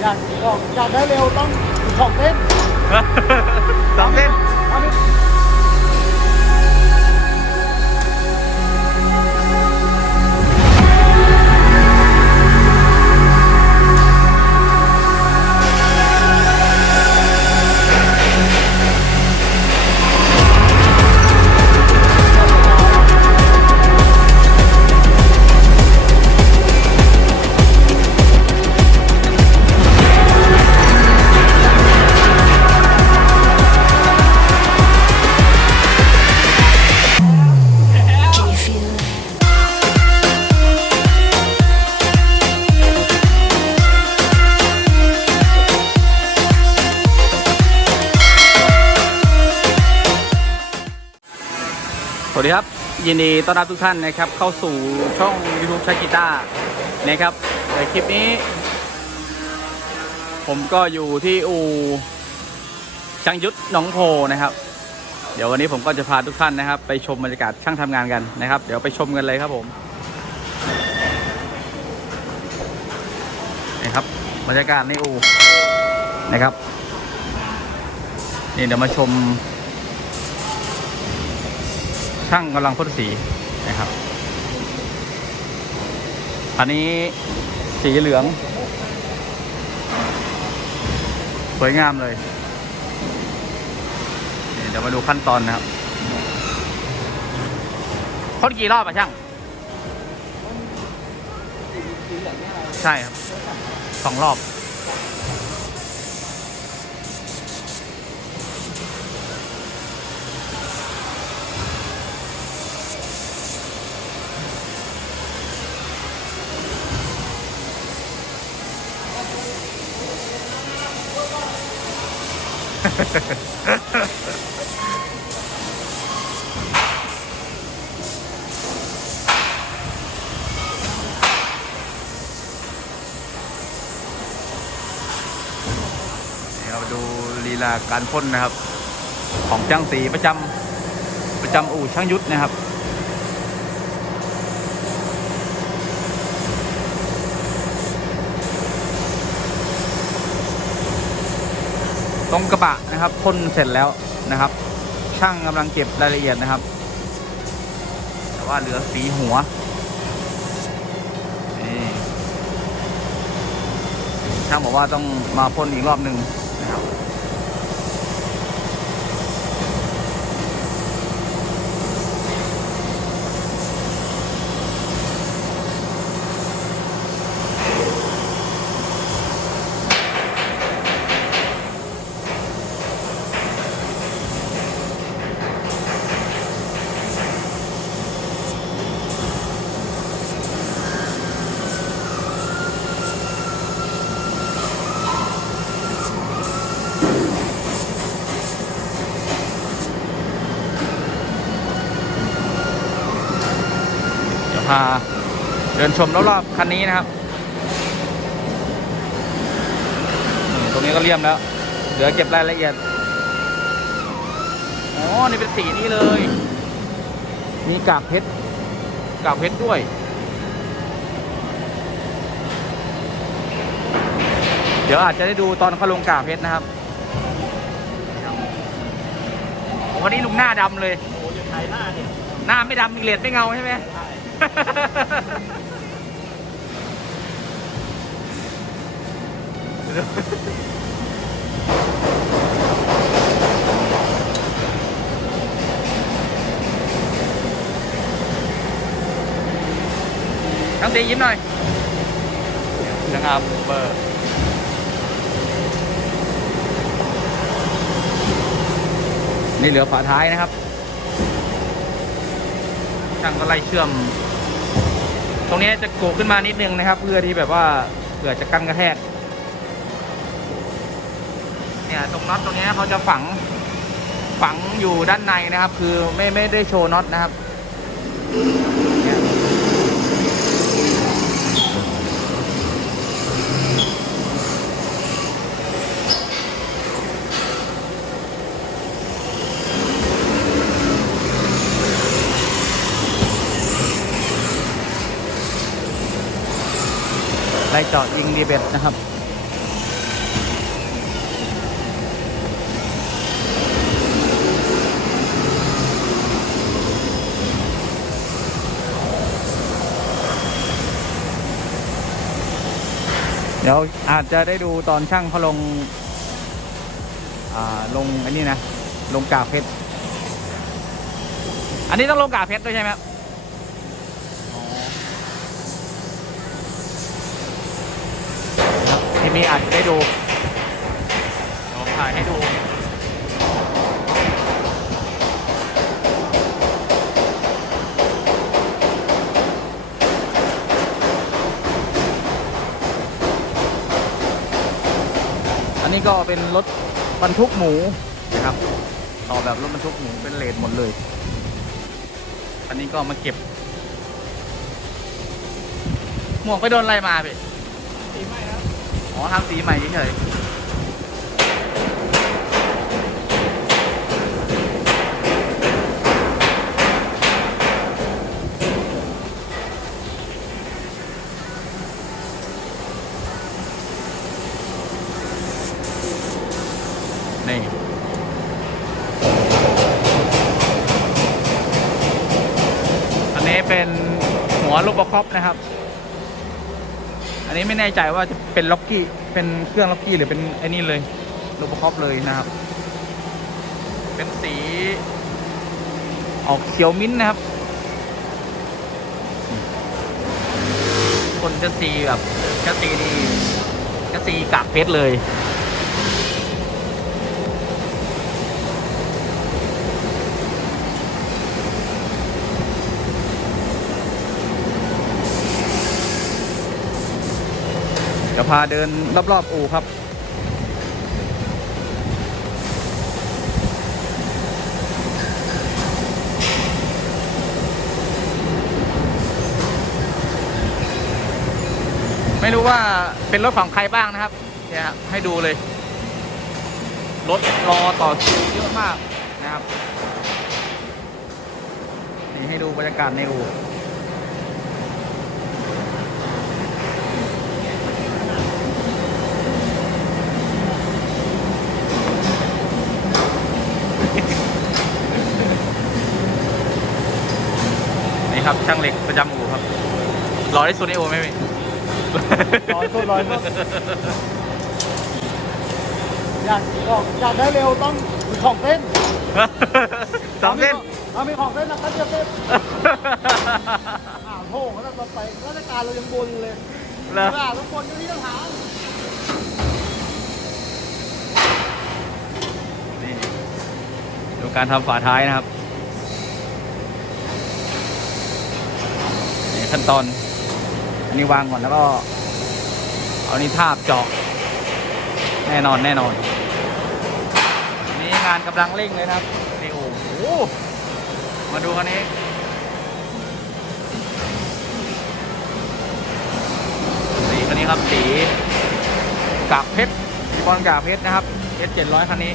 อยากออกอยากได้เร็วต้องสองเส้น สองเส้น เอาดิส ยินดีต้อนรับทุกท่านนะครับ เข้าสู่ช่อง YouTube ชากีตาร์นะครับในคลิปนี้ ผมก็อยู่ที่อูช่างยุทธหนองโพนะครับ เดี๋ยววันนี้ผมก็จะพาทุกท่านนะครับ ไปชมบรรยากาศช่างทำงานกันนะครับ เดี๋ยวไปชมกันเลยครับผมนี่ครับบรรยากาศในอูนะครับ นี่เดี๋ยวมาชม ช่างกำลังพ่นสีนะครับ อันนี้สีเหลือง สวยงามเลย เดี๋ยวมาดูขั้นตอนนะครับพ่นกี่รอบอะช่าง ใช่ครับสองรอบ เดี๋ยวเราดูลีลาการพ่นนะครับ ของช่างสีประจำประจำอู่ช่างยุทธนะครับ รงกระบะนะครับพ่นเสร็จแล้วนะครับ ช่างกำลังเก็บรายละเอียดนะครับ แต่ว่าเหลือสีหัวนี่ช่างบอกว่าต้องมาพ่นอีกรอบหนึ่งนะครับ พาเดินชมรอบๆคันนี้นะครับตรงนี้ก็เลี่ยมแล้วเหลือเก็บรายละเอียดอ๋อนี่เป็นสีนี้เลย มีกากเพชรกากเพชรด้วย เดี๋ยวอาจจะได้ดูตอนเขาลงกากเพชรนะครับวันนี้ลุงหน้าดำเลยโอ้ยถ่ายหน้าเนี่ยหน้าไม่ดำมีเกล็ดไม่เงาใช่ไหม ทั้งตียิ้มหน่อยนะครับเบอร์นี่เหลือฝาท้ายนะครับ ช่างก็ไล่เชื่อม ตรงนี้จะโกกขึ้นมานิดนึงนะครับ เพื่อที่แบบว่าเผื่อจะกันกระแทก เนี่ยตรงน็อตตรงนี้เขาจะฝังฝังอยู่ด้านในนะครับ คือไม่ไม่ได้โชว์น็อตนะครับ ไล่เจาะยิงดีเบ็นะครับเดี๋ยวอาจจะได้ดูตอนช่างเขาลง อ่า ลงอันนี้นะ ลงกาเพชร อันนี้ต้องลงกาเพชรด้วยใช่ไหมครับ ทีนี้อาจจะได้ดูเดี๋ยวถ่ายให้ดูอันนี้ก็เป็นรถบรรทุกหมูนะครับต่อแบบรถบรรทุกหมูเป็นเลนหมดเลย อันนี้ก็มาเก็บ หมวกไปโดนอะไรมาพี่สีไมครับ อ๋อทำสีใหม่เฉยนี่อันนี้เป็นหัวลูกประครบนะครับ นนี้ไม่แน่ใจว่าจะเป็นล็อกกี้ เป็นเครื่องล็อกกี้หรือเป็นไอ้นี่เลยโลบคอปเลยนะครับ เป็นสี ออกเขียวมิ้นท์นะครับคนจะสีแบบจะสีดีจะสีกากเพชรเลย ดี๋ยวพาเดินรอบๆอู่ครับ ไม่รู้ว่าเป็นรถของใครบ้างนะครับเนี่ยครับให้ดูเลย รถรอต่อคิวเยอะมากนะครับนี่ให้ดูบรรยากาศในอู่ ครับ ช่างเหล็กประจำอู่ครับหล่อที่สุดในอู่ไหมพี่ร้อยสุดร้อยสุดอยากออกอยากได้เร็วต้องมีของเต้นสองเส้นเอามีของเต้นนะครับเดี๋ยวเต้นอ่าวโถงแล้วเราไปราชการเรายังบนเลยเหรอว่าทุกคนอยู่ที่ทหารนี่ดูการทำฝาท้ายนะครับ ขั้นตอน อันนี้วางก่อนแล้วก็ เอานี่ทาบเจาะ แน่นอนแน่นอน นี่งานกำลังเร่งเลยนะครับนี่โอ้โหมาดูคันนี้สีคันนี้ครับสีกากเพชรสีบอลกากเพชรนะครับเพชรเจ็ดร้อยคันนี้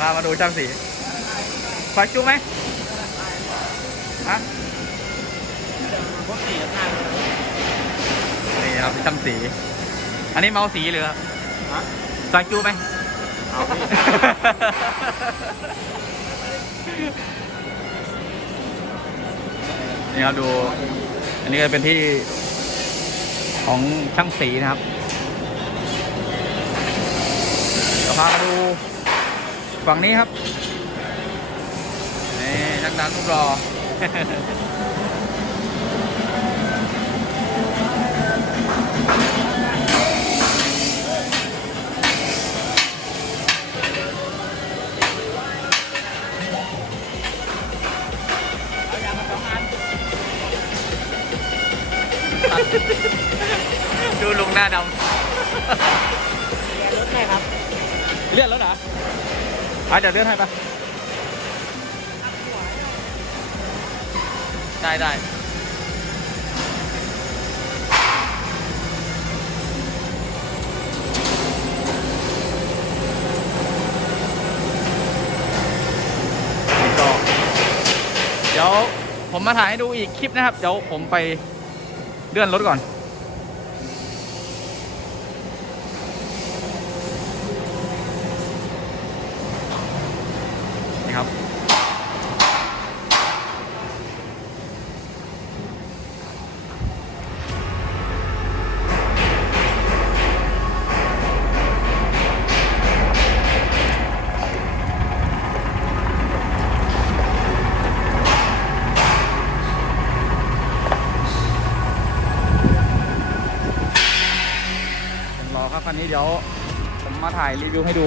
มามาดูช่างสีฝากจุ้ไหมฮะพวกสี่กับห้านี่ครับช่างสี อันนี้เมาสีหรือครับฮะฝากจุ้ไหมเอาพี่นี่ครับดู อันนี้ก็เป็นที่ของช่างสีนะครับ เดี๋ยว พามาดูฝั่งนี้ครับ นี่นักดันรูปรอ เลื่อนแล้วนะอเดี๋ยวเลื่อนให้ปะได้ได้เดี๋ยวผมมาถ่ายให้ดูอีกคลิปนะครับ เดี๋ยวผมไปเลื่อนรถก่อน ดี๋ยวผมมาถ่ายรีวิวให้ดู